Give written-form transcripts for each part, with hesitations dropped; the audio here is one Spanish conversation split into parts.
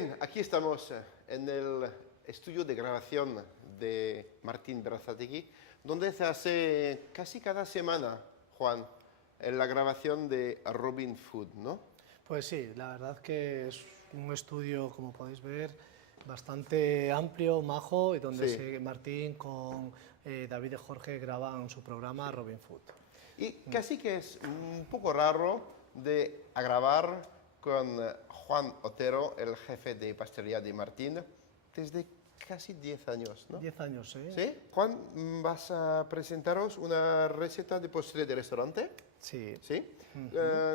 bien, aquí estamos en el estudio de grabación de Martín Berazategui, donde se hace casi cada semana, Juan, en la grabación de Robin Food, ¿no? Pues sí, la verdad que es un estudio, como podéis ver, bastante amplio, majo, y donde Sí. Martín con David y Jorge graban su programa Robin Food. Y casi que es un poco raro de grabar con Juan Otero, el jefe de pastelería de Martín, desde casi 10 años, ¿no? 10 años, ¿eh? ¿Sí? Juan, ¿vas a presentaros una receta de postre de restaurante? Sí. ¿Sí?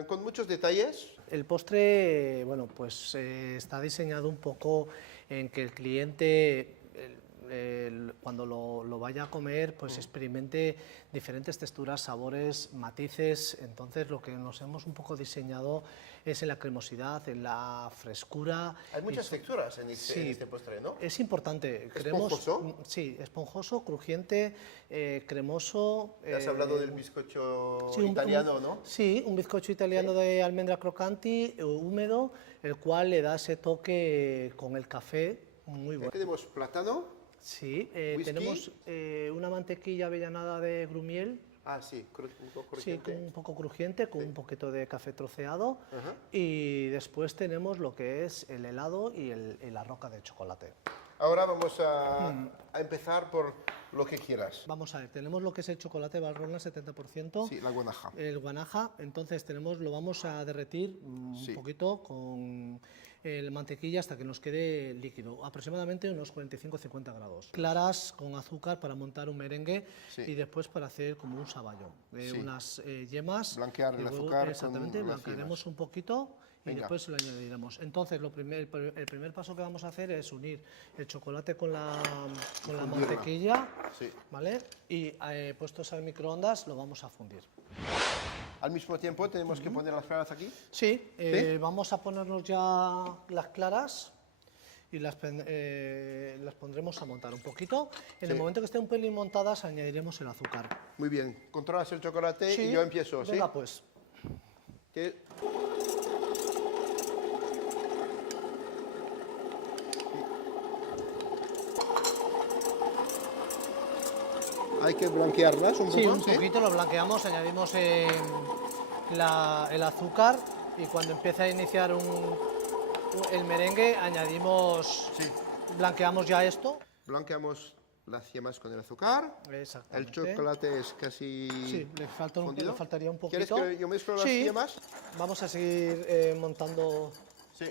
Con muchos detalles. El postre, bueno, pues está diseñado un poco en que el cliente, cuando lo vaya a comer, pues experimente diferentes texturas, sabores, matices. Entonces, lo que nos hemos un poco diseñado es en la cremosidad, en la frescura. Hay muchas texturas en este postre, ¿no? Es importante. ¿Esponjoso? Sí, esponjoso, crujiente, cremoso. Te has hablado del bizcocho Sí, italiano, ¿no? Sí, un bizcocho italiano Sí. de almendra crocanti, húmedo, el cual le da ese toque con el café muy bueno. Tenemos plátano. Sí, Whisky. tenemos una mantequilla avellanada de grumiel. Ah, sí, un poco Sí, crujiente. un poco crujiente, con un poquito de café troceado. Ajá. Y después tenemos lo que es el helado y la roca de chocolate. Ahora vamos a empezar por lo que quieras. Vamos a ver, tenemos lo que es el chocolate Valrhona 70%. Sí, la guanaja. El guanaja, entonces lo vamos a derretir Sí. un poquito con el mantequilla hasta que nos quede líquido, aproximadamente unos 45-50 grados. Claras con azúcar para montar un merengue Sí. y después para hacer como un saballón. Sí. Unas yemas. Blanquear el y luego, azúcar con exactamente, las blanquearemos un poquito y Venga. después lo añadiremos. Entonces, el primer paso que vamos a hacer es unir el chocolate con la fundirla. mantequilla, Sí. ¿vale? Y puestos al microondas lo vamos a fundir. Al mismo tiempo tenemos que poner las claras aquí. Sí, ¿Sí? vamos a ponernos ya las claras y las pondremos a montar un poquito. En el Sí. momento que estén un pelín montadas añadiremos el azúcar. Muy bien. Controlas el chocolate Sí, y yo empiezo, ¿sí? venga pues. Que- Hay que blanquearlas un poco. Sí, un poquito lo blanqueamos, añadimos el azúcar y cuando empieza a iniciar el merengue añadimos, Sí. blanqueamos ya esto. Blanqueamos las yemas con el azúcar. El Exactamente. chocolate es casi Sí, le fundido. faltaría un ¿Quieres poquito. que yo mezclo las Sí, yemas? vamos a seguir montando. Sí.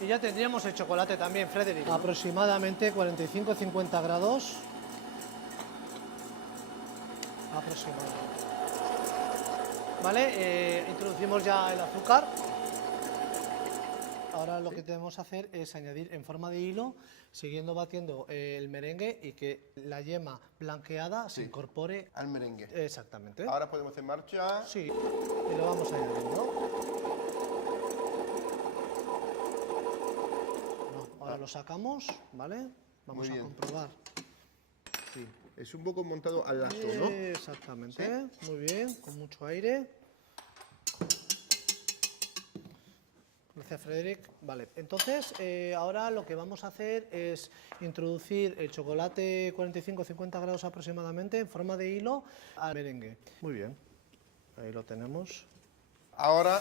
Y ya tendríamos el chocolate también, Frederick. Aproximadamente 45-50 grados. Aproximadamente. Vale, introducimos ya el azúcar. Ahora lo que tenemos que hacer es añadir en forma de hilo, siguiendo batiendo el merengue y que la yema blanqueada se incorpore. Al merengue. Exactamente. Ahora podemos en marcha. Sí, y lo vamos añadiendo. Ahora lo sacamos, ¿vale? Vamos Muy a bien. comprobar. Sí. Es un poco montado al lazo, ¿no? Exactamente, muy bien, con mucho aire. Gracias, Frederick. Vale, entonces ahora lo que vamos a hacer es introducir el chocolate 45-50 grados aproximadamente en forma de hilo al merengue. Muy bien, ahí lo tenemos. Ahora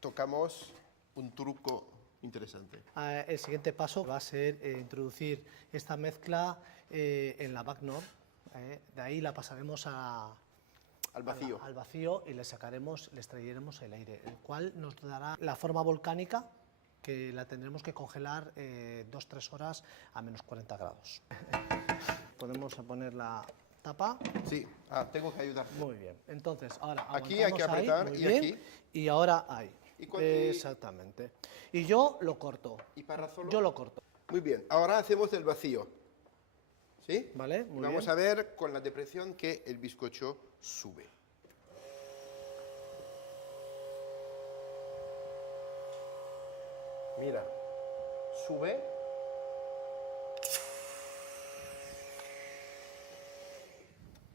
tocamos un truco interesante. El siguiente paso va a ser introducir esta mezcla en la backnor. De ahí la pasaremos Al vacío. al vacío y le extraeremos el aire, el cual nos dará la forma volcánica que la tendremos que congelar 2-3 horas a menos 40 grados. Podemos poner la tapa. Sí. Tengo que ayudar. Muy bien. Entonces, ahora Aquí hay que aguantamos ahí, apretar muy y bien, aquí. y ahora ahí. Y Exactamente. Y yo lo corto. ¿Y para solo? Yo lo corto. Muy bien. Ahora hacemos el vacío. ¿Sí? Vale, Y muy vamos bien. a ver con la depresión que el bizcocho sube. Mira, sube.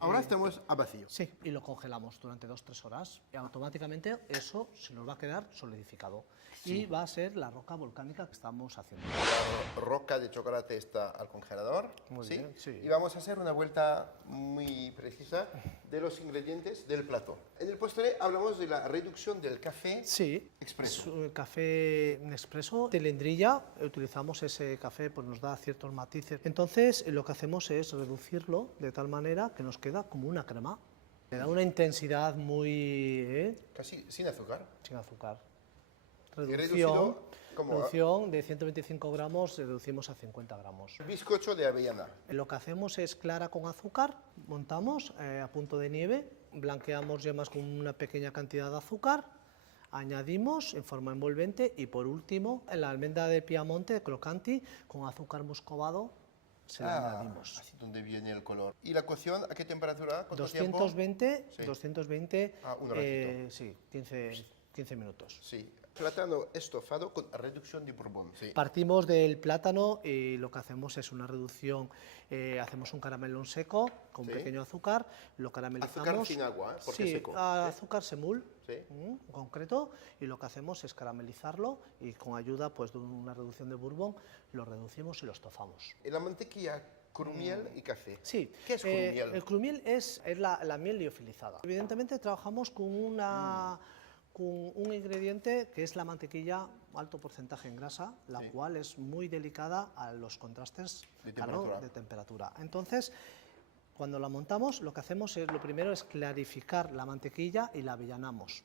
Ahora estamos a vacío. Sí, y lo congelamos durante 2-3 horas y automáticamente eso se nos va a quedar solidificado y va a ser la roca volcánica que estamos haciendo. La roca de chocolate está al congelador. Muy bien, sí. Y vamos a hacer una vuelta muy precisa de los ingredientes del plato. En el postre hablamos de la reducción del café Sí, expreso. es café Nespresso de Lendrilla, utilizamos ese café, pues nos da ciertos matices. Entonces lo que hacemos es reducirlo de tal manera que nos queda como una crema. Le da una intensidad muy... Casi sin azúcar. sin azúcar. Y reducido, ¿cómo? Reducción de 125 gramos, reducimos a 50 gramos. Bizcocho de avellana. Lo que hacemos es clara con azúcar, montamos a punto de nieve, blanqueamos yemas con una pequeña cantidad de azúcar, añadimos en forma envolvente y por último en la almendra de Piamonte, crocanti, con azúcar muscovado se la añadimos. Así donde viene el color. ¿Y la cocción a qué temperatura? ¿Cuánto tiempo? 220, Sí. 220, Un ratito. sí, 15 minutos. Sí. Plátano estofado con reducción de bourbon. Sí. Partimos del plátano y lo que hacemos es una reducción, hacemos un caramelo seco con Sí. pequeño azúcar, lo caramelizamos. Azúcar sin agua, porque sí, seco. azúcar semul, Sí. en concreto, y lo que hacemos es caramelizarlo y con ayuda pues, de una reducción de bourbon lo reducimos y lo estofamos. Y la mantequilla, crumiel y café. Sí, ¿Qué es crumiel? el crumiel es la miel liofilizada. Evidentemente trabajamos con un ingrediente que es la mantequilla, alto porcentaje en grasa, la Sí. cual es muy delicada a los contrastes De temperatura. de temperatura. Entonces, cuando la montamos, lo que hacemos es, lo primero es clarificar la mantequilla y la avellanamos.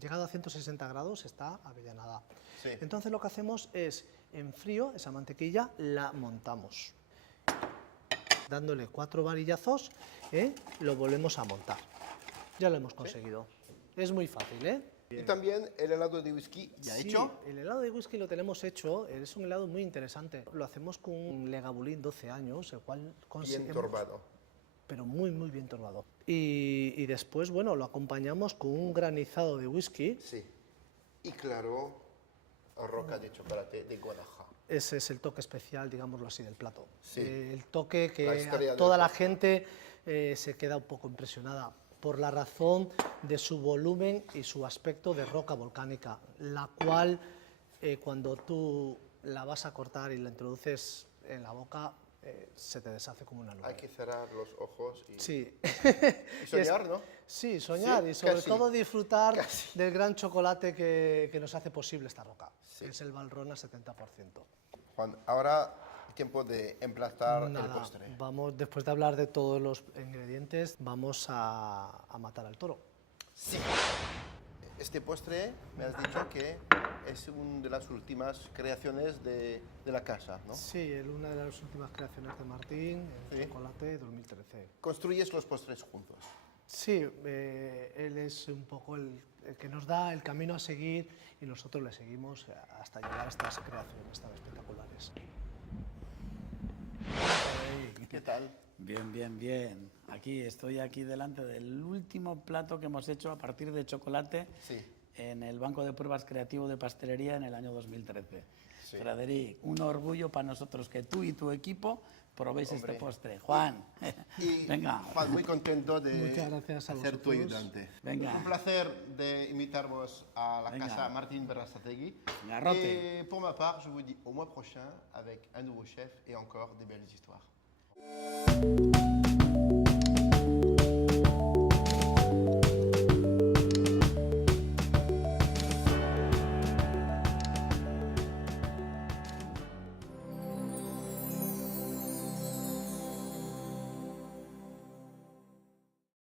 Llegado a 160 grados está avellanada. Sí. Entonces lo que hacemos es, en frío, esa mantequilla la montamos. Dándole 4 varillazos, lo volvemos a montar. Ya lo hemos conseguido. Es muy fácil, ¿eh? Y también el helado de whisky ya Sí, hecho. el helado de whisky lo tenemos hecho, es un helado muy interesante. Lo hacemos con un Legabulín 12 años, el cual Bien conseguimos... torbado. Pero muy, muy bien torbado. Y después, bueno, lo acompañamos con un granizado de whisky. Sí. Y claro, roca de chocolate de Guadalajara. Ese es el toque especial, digámoslo así, del plato. Sí. El toque La que historia a del toda la plato. gente se queda un poco impresionada por la razón de su volumen y su aspecto de roca volcánica, la cual cuando tú la vas a cortar y la introduces en la boca, se te deshace como una nube. Hay que cerrar los ojos y, Sí. y soñar, ¿no? Sí, soñar Sí, y sobre casi. todo disfrutar del gran chocolate que nos hace posible esta roca, Sí. que es el Valrhona 70%. Juan, ahora tiempo de emplastar el Nada, postre. vamos, después de hablar de todos los ingredientes, vamos a matar al toro. Sí. Este postre me has dicho que es una de las últimas creaciones de la casa, ¿no? Sí, es una de las últimas creaciones de Martín, el Sí. chocolate 2013. Construyes los postres juntos. Sí, él es un poco el que nos da el camino a seguir y nosotros le seguimos hasta llegar a estas creaciones tan espectaculares. ¿Qué tal? Bien, bien, bien. Estoy aquí delante del último plato que hemos hecho a partir de chocolate Sí. en el Banco de Pruebas Creativo de Pastelería en el año 2013. Sí. Frederic, un orgullo para nosotros que tú y tu equipo probéis Hombre. este postre. Juan, Y venga. Juan, muy contento de Muchas gracias a ser tu vosotros. ayudante. Venga. Un placer de invitarvos a la Venga. casa Martín Berasategui. Garrote. Et pour ma part, je vous dis au mois prochain avec un nouveau chef et encore des belles histoires.